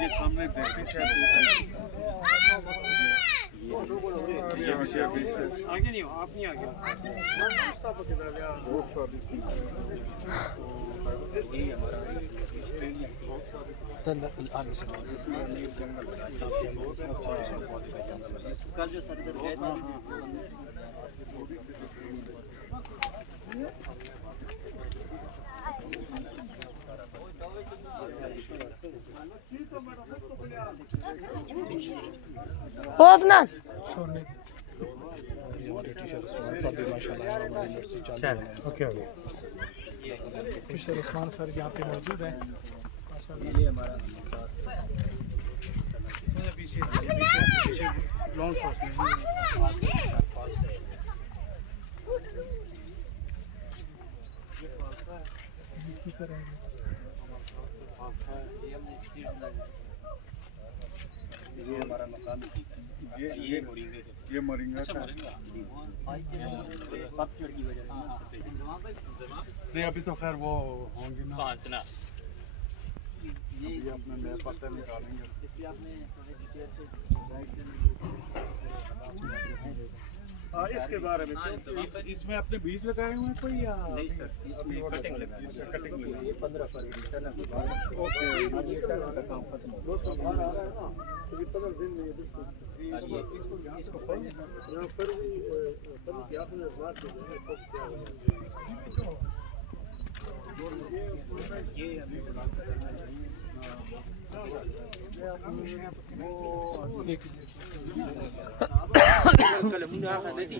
ये सामने देसी शहद आगे नहीं हो, आप नहीं आगे। कल जो सर गए थे Hovna. Okay okay mister Usman sir यहाँ पे मौजूद है। ये हमारा मकान ये मोरिंगा का पतझड़ की वजह से नहीं, अभी तो खैर वो होंगी ना सांचना। ये अपने नए पत्ते निकालेंगे। इसलिए आपने थोड़ी डिटेल से इसके बारे में इसमें आपने बीज लगाए हुए हैं कोई या नहीं सर? इसमें कटिंग लगाई है। कटिंग ये 15 फरवरी टन के बाद ओके ये टन का काम खत्म हो गया। बाहर आ रहा है ना तो 15 दिन में इसको खोल या फिर भी आपने बात की ये अभी कल मुंडा का देती